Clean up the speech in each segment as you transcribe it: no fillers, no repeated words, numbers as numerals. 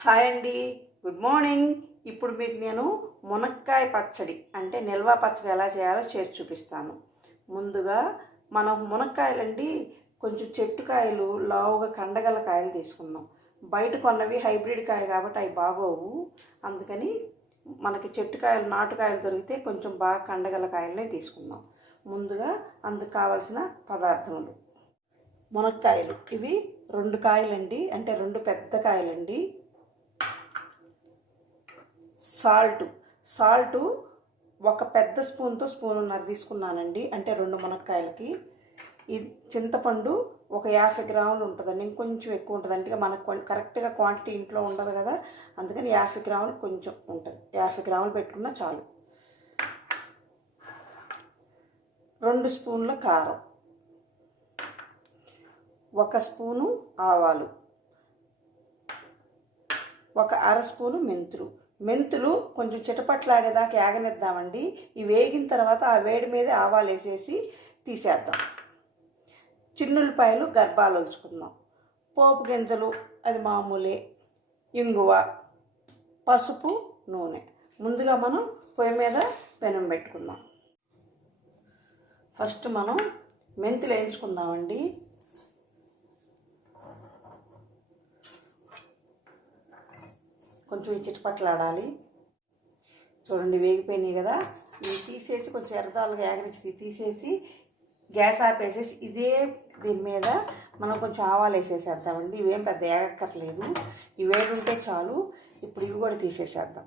Hi అండి, good morning. ఇప్పుడు మీకు నేను మునక్కాయ పచ్చడి అంటే నిల్వ పచ్చడి ఎలా చేయాలో చేసి చూపిస్తాను. ముందుగా మనం మునక్కాయలండి కొంచెం చెట్టు కాయలు లావుగా కండగల కాయలు తీసుకుందాం. బయట కొన్నవి హైబ్రిడ్ కాయ కాబట్టి అవి బాగోవు. అందుకని మనకి చెట్టు కాయలు నాటుకాయలు దొరికితే కొంచెం బాగా కండగల కాయలనే తీసుకుందాం. ముందుగా అందుకు కావాల్సిన పదార్థములు: మునక్కాయలు ఇవి 2 కాయలండి, అంటే 2 పెద్ద కాయలండి. సాల్టు ఒక పెద్ద స్పూన్తో స్పూనున్నర తీసుకున్నానండి, అంటే 2 మునక్కాయలకి. ఈ చింతపండు ఒక 50 గ్రాములు ఉంటుందండి, ఇంకొంచెం ఎక్కువ ఉంటుంది. అంటే మనకు కరెక్ట్గా క్వాంటిటీ ఇంట్లో ఉండదు కదా, అందుకని 50 గ్రాములు కొంచెం ఉంటుంది. 50 గ్రాములు పెట్టుకున్నా చాలు. 2 స్పూన్ల కారం, 1 స్పూను ఆవాలు, 1 అర స్పూను మెంతులు కొంచెం చిటపట్లాడేదాకా యాగనిద్దామండి. ఇవి వేగిన తర్వాత ఆ వేడి మీద ఆవాలు వేసేసి తీసేద్దాం. చిన్నులపాయలు గర్భాలు ఒలుచుకుందాం. పోపు గింజలు అది మామూలే, ఇంగువ, పసుపు, నూనె. ముందుగా మనం పొయ్యి మీద పెనం పెట్టుకుందాం. ఫస్ట్ మనం మెంతులు వేయించుకుందామండి. కొంచెం ఈ చిటపట్లాడాలి. చూడండి, వేగిపోయినాయి కదా. ఇవి తీసేసి కొంచెం ఎర్రదాలుగా యాగనిచ్చి తీసేసి గ్యాస్ ఆపేసేసి ఇదే దీని మీద మనం కొంచెం ఆవాలు వేసేసేద్దామండి. ఇవేం పెద్ద ఏగక్కర్లేదు, ఈ వేడి ఉంటే చాలు. ఇప్పుడు ఇవి కూడా తీసేసేద్దాం.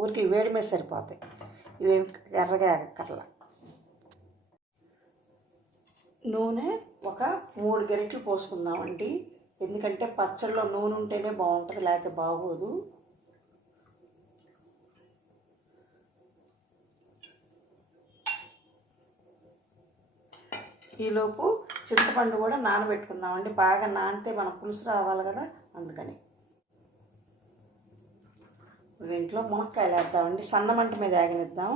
ఊరికి ఈ వేడి మీద సరిపోతాయి, ఇవేం ఎర్రగా ఏగక్కర్లా. నూనె ఒక 3 గరిటెలు పోసుకుందామండి, ఎందుకంటే పచ్చళ్ళలో నూనె ఉంటేనే బాగుంటుంది, లేకపోతే బాగోదు. ఈలోపు చింతపండు కూడా నానబెట్టుకుందామండి. బాగా నానితే మన పులుసు రావాలి కదా, అందుకని. దీంట్లో మునక్కాయలు వేద్దామండి. సన్నమంట మీద వేగనిద్దాం,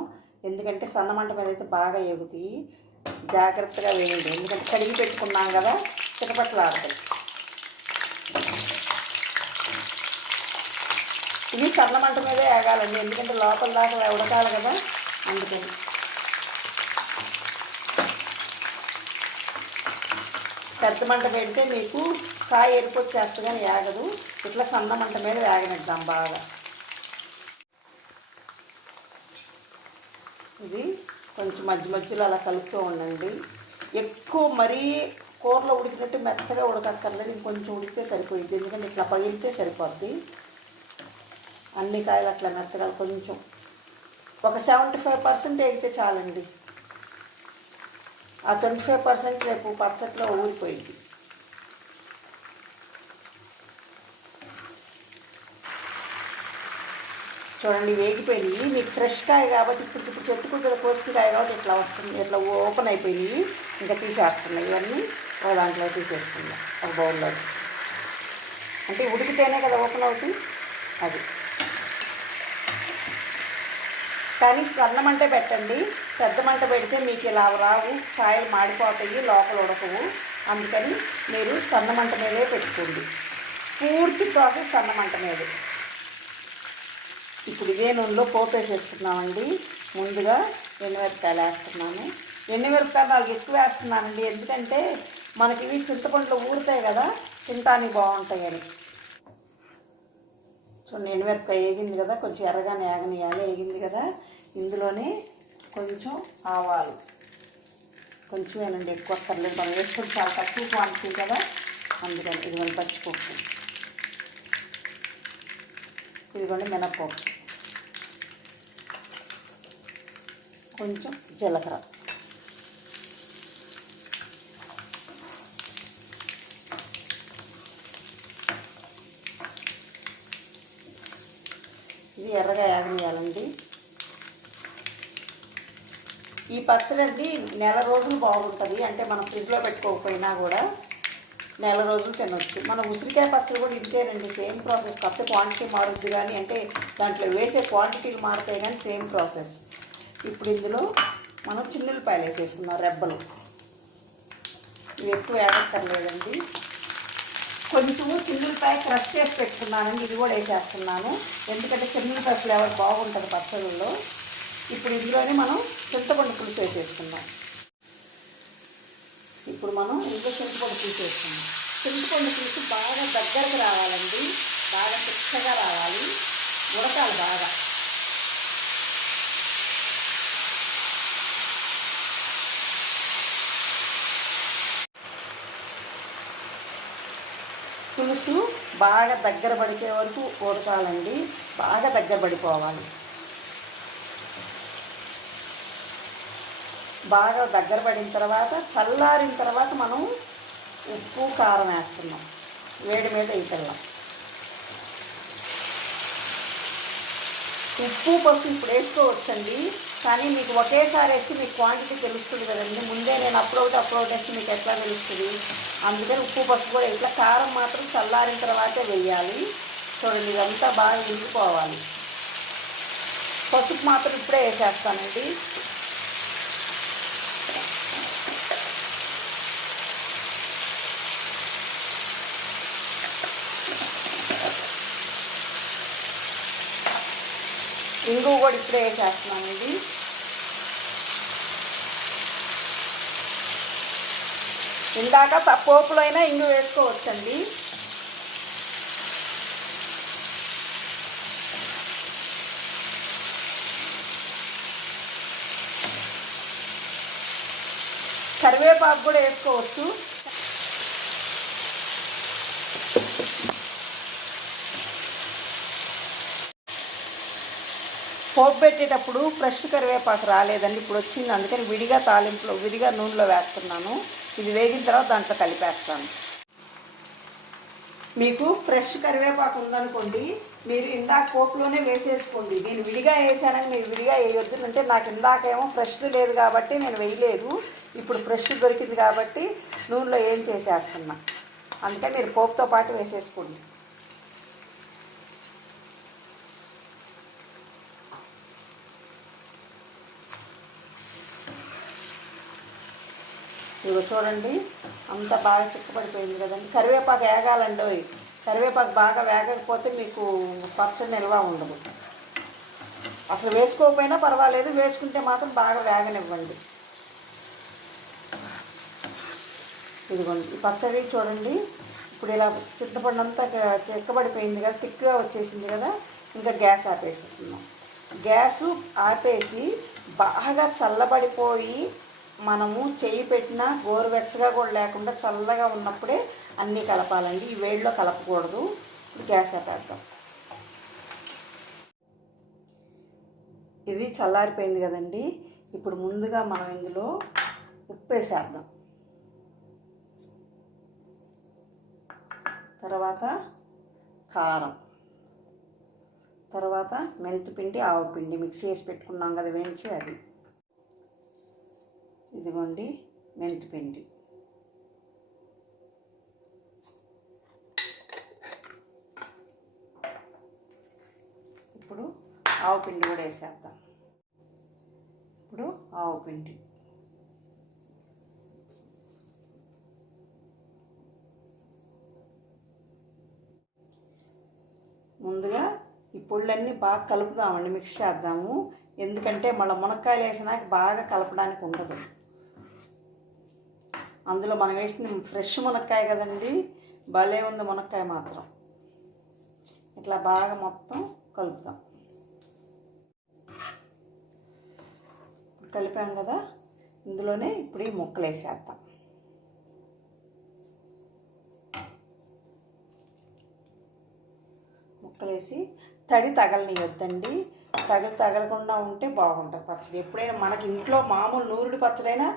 ఎందుకంటే సన్నమంట మీద అయితే బాగా ఎగుతాయి. జాగ్రత్తగా వేయండి, ఎందుకంటే కడిగి పెట్టుకున్నాం కదా, చిటపట్లు ఆడతాయి. ఇవి సన్నమంట మీదే వేగాలండి, ఎందుకంటే లోపల దాకా ఉడకాలి కదా, అందుకని. పెద్ద మంట పెడితే మీకు కాయ ఎరిపొచ్చేస్తుంది కానీ వేగదు. ఇట్లా సన్న మంట మీద వేగనిద్దాం బాగా. ఇది కొంచెం మధ్యలో అలా కలుపుతూ ఉండండి. ఎక్కువ మరీ కూరలో ఉడికినట్టు మెత్తగా ఉడకక్కర్లేదు, ఇంకొంచెం ఉడికితే సరిపోయింది, ఎందుకంటే ఇట్లా పగిలితే సరిపోద్ది. అన్ని కాయలు అట్లా మెత్తగా కొంచెం ఒక 75% వేగితే చాలండి. ఆ 25% రేపు పచ్చట్లో ఊరిపోయింది. చూడండి, వేగిపోయినాయి. మీకు ఫ్రెష్ కాయ కాబట్టి ఇప్పుడు చెట్టుకు కదా కోసిన కాయ కాబట్టి ఇట్లా వస్తుంది, ఇట్లా ఓపెన్ అయిపోయినాయి. ఇంకా తీసేస్తున్నాయి. ఇవన్నీ ఒక దాంట్లో తీసేసుకుందాం, ఒక బౌల్లో. అంటే ఉడికితేనే కదా ఓపెన్ అవుతుంది అది. కానీ సన్నమంటే పెట్టండి, పెద్ద మంట పెడితే మీకు ఇలా రావు, కాయలు మాడిపోతాయి, లోపల ఉడకవు. అందుకని మీరు సన్నమంట మీదే పెట్టుకోండి. పూర్తి ప్రాసెస్ సన్నమంట మీదే. ఇప్పుడు ఇదే నూనెలో పోపు వేసేసుకున్నామండి. ముందుగా ఎండుమిరపకాయలు వేస్తున్నాను. ఎండుమిరపకాయలు 4 ఎక్కువ వేస్తున్నానండి, ఎందుకంటే మనకి ఇవి చింతపండులో ఊరుతాయి కదా, తింటానికి బాగుంటాయని. చూడండి, ఎండుమిరపకాయ వేగింది కదా, కొంచెం ఎర్రగానే వేగనియాలి. వేగింది కదా, ఇందులోనే కొంచెం ఆవాలు, కొంచెం వేనండి, ఎక్కువ అక్కర్లేదు. మనం వేసుకొని చాలా తక్కువ క్వాంటిటీ కదా, అందుకని. ఇదిగోండి పచ్చిపప్పు, ఇదిగోండి మినప్పప్పు, కొంచెం జీలకర్ర, ఇది ఎర్రగా యాగనియాలండి. ఈ పచ్చడి అండి నెల రోజులు బాగుంటుంది, అంటే మనం ఫ్రిడ్జ్లో పెట్టుకోకపోయినా కూడా నెల రోజులు తినొచ్చు. మన ఉసిరికాయ పచ్చడి కూడా ఇంతేనండి, సేమ్ ప్రాసెస్. కాకపోతే క్వాంటిటీ మారుద్ది కానీ, అంటే దాంట్లో వేసే క్వాంటిటీలు మారుతాయి కానీ సేమ్ ప్రాసెస్. ఇప్పుడు ఇందులో మనం చిన్నులపాయలు వేసేసుకున్నాం, రెబ్బలు. ఇవి ఎక్కువ వేగక్కర్లేదండి. కొంచెము చిన్నులపాయ క్రష్ చేసి పెట్టుకున్నానండి, ఇది కూడా వేసేస్తున్నాను. ఎందుకంటే చిన్నులపాయ ఫ్లేవర్ బాగుంటుంది పచ్చళ్ళలో. ఇప్పుడు ఇందులోనే మనం చింతపండు పులుసు వేసేసుకుందాం. ఇప్పుడు మనం ఇందులో చింతపండు పులుసు వేసుకుందాం. చింతపండు పులుసు బాగా దగ్గరకు రావాలండి, బాగా చిక్కగా రావాలి, ఉడకాలి బాగా. పులుసు బాగా దగ్గర పడితే వరకు ఉడకాలండి, బాగా దగ్గర పడిపోవాలి. బాగా దగ్గర పడిన తర్వాత చల్లారిన తర్వాత మనం ఉప్పు కారం వేస్తున్నాం. వేడి మీద వేయగలం. ఉప్పు పసుపు ఇప్పుడు వేసుకోవచ్చండి, కానీ మీకు ఒకేసారి వేస్తే మీకు క్వాంటిటీ తెలుస్తుంది కదండి. ముందే నేను అప్పుడొకటి వేస్తే మీకు ఎట్లా తెలుస్తుంది? అందుకని ఉప్పు పసుపు కూడా ఇట్లా. కారం మాత్రం చల్లారిన తర్వాతే వేయాలి. చూడండి, ఇదంతా బాగా ఇంకిపోవాలి. పసుపు మాత్రం ఇప్పుడే వేసేస్తానండి. ఇంగువ కూడా ఇప్పుడే వేసేస్తున్నానండి. ఇందాక పోపులో అయినా ఇంగువ వేసుకోవచ్చండి. కరివేపాకు కూడా వేసుకోవచ్చు. పోపు పెట్టేటప్పుడు ఫ్రెష్ కరివేపాకు రాలేదండి, ఇప్పుడు వచ్చింది. అందుకని విడిగా నూనెలో వేస్తున్నాను. ఇది వేగిన తర్వాత దాంట్లో కలిపేస్తాను. మీకు ఫ్రెష్ కరివేపాకు ఉందనుకోండి, మీరు ఇందాక పోపులోనే వేసేసుకోండి. నేను విడిగా వేసానని మీరు విడిగా వేయొద్దు. అంటే నాకు ఇందాకేమో ఫ్రెష్ది లేదు కాబట్టి నేను వేయలేదు. ఇప్పుడు ఫ్రెష్ దొరికింది కాబట్టి నూనెలో ఏం చేసేస్తున్నా. అందుకని మీరు పోపుతో పాటు వేసేసుకోండి. ఇదిగో చూడండి, అంతా బాగా చిక్కపడిపోయింది కదండి. కరివేపాకు వేగాలండి. కరివేపాకు బాగా వేగకపోతే మీకు పచ్చడి నిల్వ ఉండదు. అసలు వేసుకోకపోయినా పర్వాలేదు, వేసుకుంటే మాత్రం బాగా వేగనివ్వండి. ఇదిగోండి ఈ పచ్చడి చూడండి. ఇప్పుడు ఇలా చింతపండు అంతా చిక్కబడిపోయింది కదా, తిక్కుగా వచ్చేసింది కదా. ఇంకా గ్యాస్ ఆపేసేస్తున్నాం. గ్యాసు ఆపేసి బాగా చల్లబడిపోయి మనము చెయ్యి పెట్టినా గోరువెచ్చగా కూడా లేకుండా చల్లగా ఉన్నప్పుడే అన్నీ కలపాలండి. ఈ వేడిలో కలపకూడదు. గ్యాస్ ఆపేద్దాం. ఇది చల్లారిపోయింది కదండి. ఇప్పుడు ముందుగా మనం ఇందులో ఉప్పు వేసేద్దాం. తర్వాత కారం, తర్వాత మెంతిపిండి, ఆవుపిండి మిక్స్ చేసి పెట్టుకున్నాం కదా వేయించి, అది. ఇదిగోండి మెంతిపిండి. ఇప్పుడు ఆవుపిండి కూడా వేసేద్దాం. ఇప్పుడు ఆవుపిండి, ముందుగా ఈ పొళ్ళన్నీ బాగా కలుపుదామండి, మిక్స్ చేద్దాము. ఎందుకంటే మళ్ళీ మునక్కాయలు వేసినాక బాగా కలపడానికి ఉండదు. అందులో మనం వేసిన ఫ్రెష్ మునక్కాయ కదండి, భలే ఉంది మునక్కాయ మాత్రం. ఇట్లా బాగా మొత్తం కలుపుతాం. కలిపాం కదా, ఇందులోనే ఇప్పుడు ఈ ముక్కలు వేసేద్దాం. ముక్కలేసి తడి తగలనియొద్దండి. తగలకుండా ఉంటే బాగుంటుంది పచ్చడి. ఎప్పుడైనా మనకి ఇంట్లో మామూలు నూరుడి పచ్చడైనా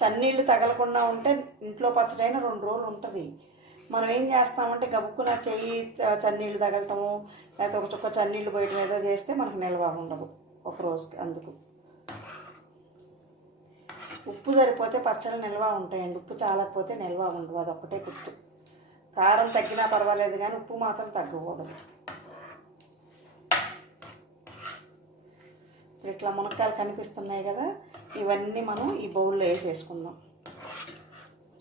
చన్నీళ్ళు తగలకుండా ఉంటే ఇంట్లో పచ్చడైనా 2 రోజులు ఉంటుంది. మనం ఏం చేస్తామంటే గబుక్కున చెయ్యి చన్నీళ్ళు తగలటము, లేకపోతే ఒక చుక్క చన్నీళ్ళు పోయటం ఏదో చేస్తే మనకు నిల్వ ఉండదు ఒక రోజుకి. అందుకు ఉప్పు సరిపోతే పచ్చళ్ళు నిల్వ ఉంటాయండి, ఉప్పు చాలకపోతే నిల్వ ఉండదు. అదొక్కటే గుర్తు. కారం తగ్గినా పర్వాలేదు కానీ ఉప్పు మాత్రం తగ్గకూడదు. ఇట్లా మునక్కాయలు కనిపిస్తున్నాయి కదా, ఇవన్నీ మనం ఈ బౌల్లో వేసేసుకుందాం.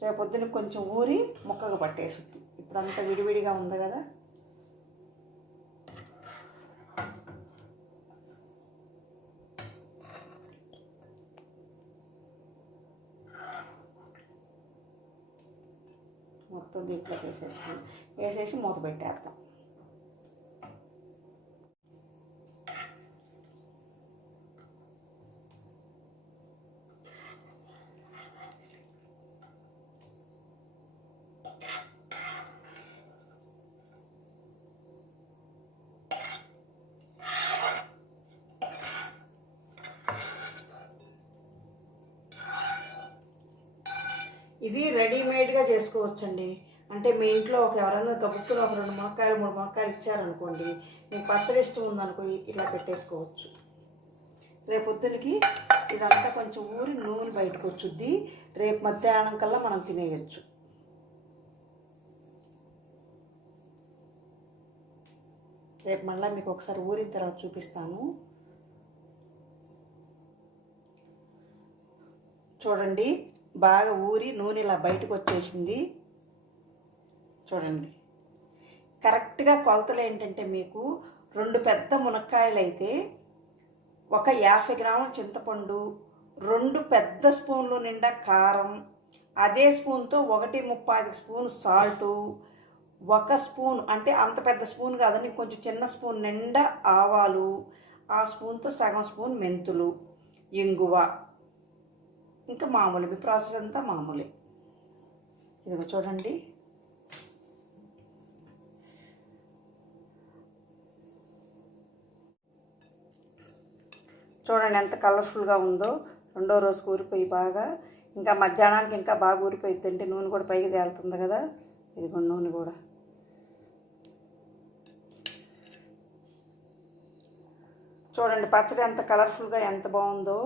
రేపొద్దున కొంచెం ఊరి ముక్కగా పట్టేసుద్ది. ఇప్పుడు అంతా విడివిడిగా ఉంది కదా. మొత్తం దీంట్లోకి వేసేసి మూత పెట్టేద్దాం. ఇది రెడీమేడ్గా చేసుకోవచ్చండి. అంటే మీ ఇంట్లో ఎవరైనా గబుక్కున ఒక 2 మునక్కాయలు 3 మునక్కాయలు ఇచ్చారనుకోండి, మీకు పచ్చడి ఇష్టం ఉందనుకో ఇట్లా పెట్టేసుకోవచ్చు. రేపొద్దునికి ఇదంతా కొంచెం ఊరి నూనె బయటకు వచ్చుద్ది. రేపు మధ్యాహ్నం కల్లా మనం తినేయచ్చు. రేపు మళ్ళీ మీకు ఒకసారి ఊరిన తర్వాత చూపిస్తాను. చూడండి, బాగా ఊరి నూనె ఇలా బయటకు వచ్చేసింది. చూడండి, కరెక్ట్గా కొలతలు ఏంటంటే మీకు 2 పెద్ద మునక్కాయలు అయితే 50 గ్రాముల చింతపండు, 2 పెద్ద స్పూన్లు నిండా కారం, అదే స్పూన్తో 1.35 స్పూన్ సాల్టు, 1 స్పూన్ అంటే అంత పెద్ద స్పూన్ కాదని కొంచెం చిన్న స్పూన్ నిండా ఆవాలు, ఆ స్పూన్తో సగం స్పూన్ మెంతులు, ఇంగువ, ఇంకా మామూలు మీ ప్రాసెస్ అంతా మామూలే. ఇదిగో చూడండి, చూడండి ఎంత కలర్ఫుల్గా ఉందో. రెండో రోజుకి ఊరిపోయి బాగా, ఇంకా మధ్యాహ్నానికి ఇంకా బాగా ఊరిపోయింది. అంటే నూనె కూడా పైకి తేలుతుంది కదా. ఇదిగో నూనె కూడా చూడండి, పచ్చడి ఎంత కలర్ఫుల్గా ఎంత బాగుందో.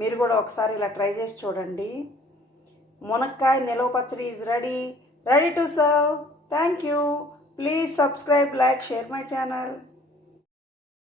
మీరు కూడా ఒకసారి ఇలా ట్రై చేసి చూడండి. మునక్కాయ నిలవ పచ్చడి is ready to serve. Thank you. Please subscribe, like, share my channel.